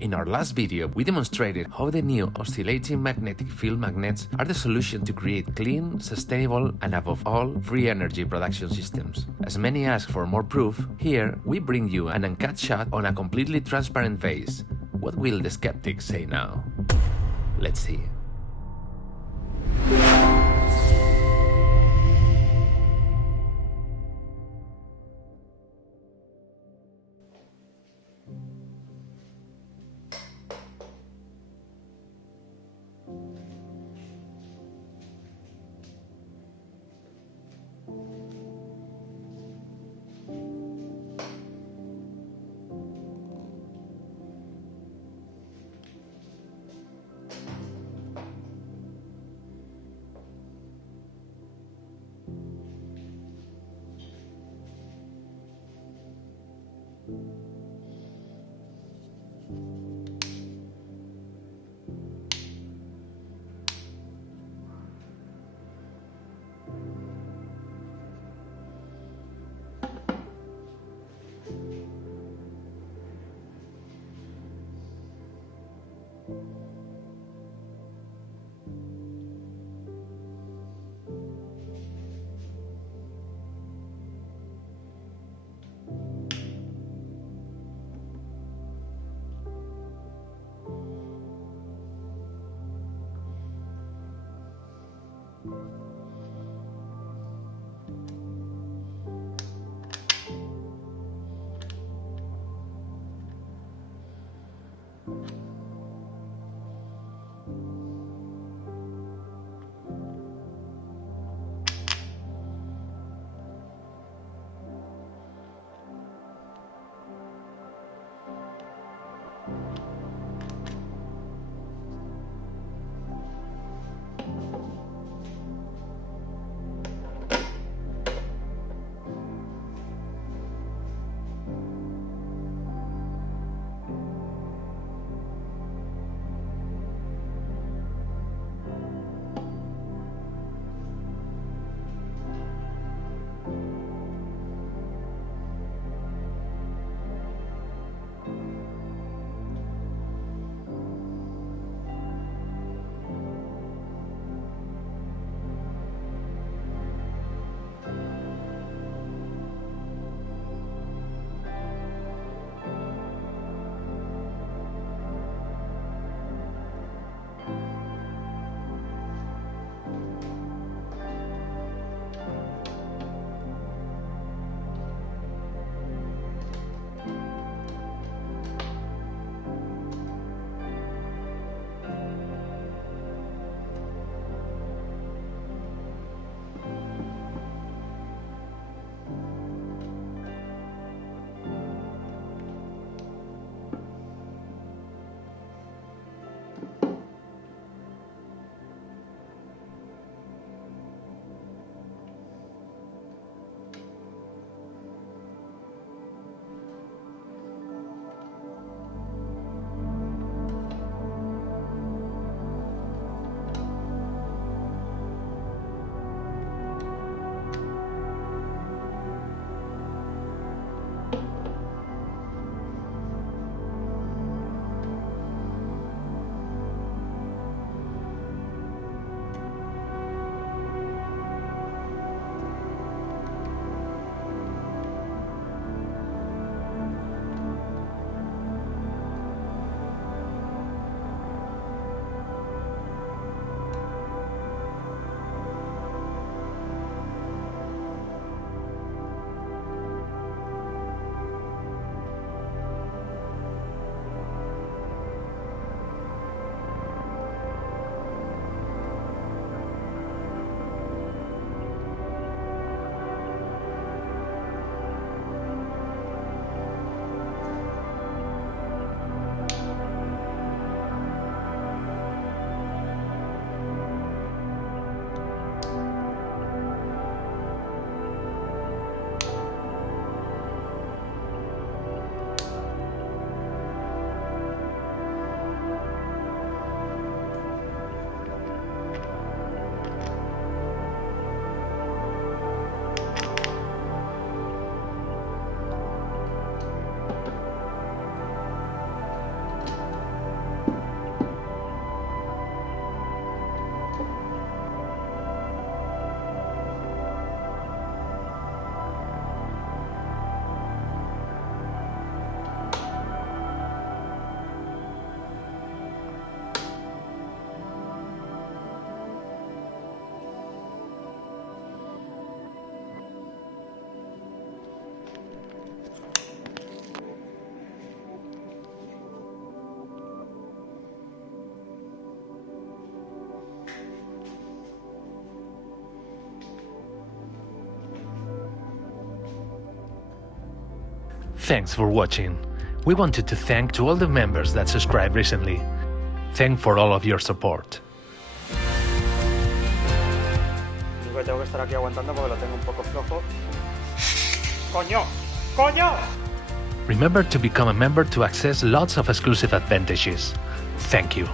In our last video, we demonstrated how the new oscillating magnetic field magnets are the solution to create clean, sustainable, and above all, free energy production systems. As many ask for more proof, here we bring you an uncut shot on a completely transparent vase. What will the skeptics say now? Let's see. Thanks for watching. We wanted to thank to all the members that subscribed recently. Thanks for all of your support. Digo que tengo que estar aquí aguantando porque lo tengo un poco flojo. ¡Coño! ¡Coño! Remember to become a member to access lots of exclusive advantages. Thank you.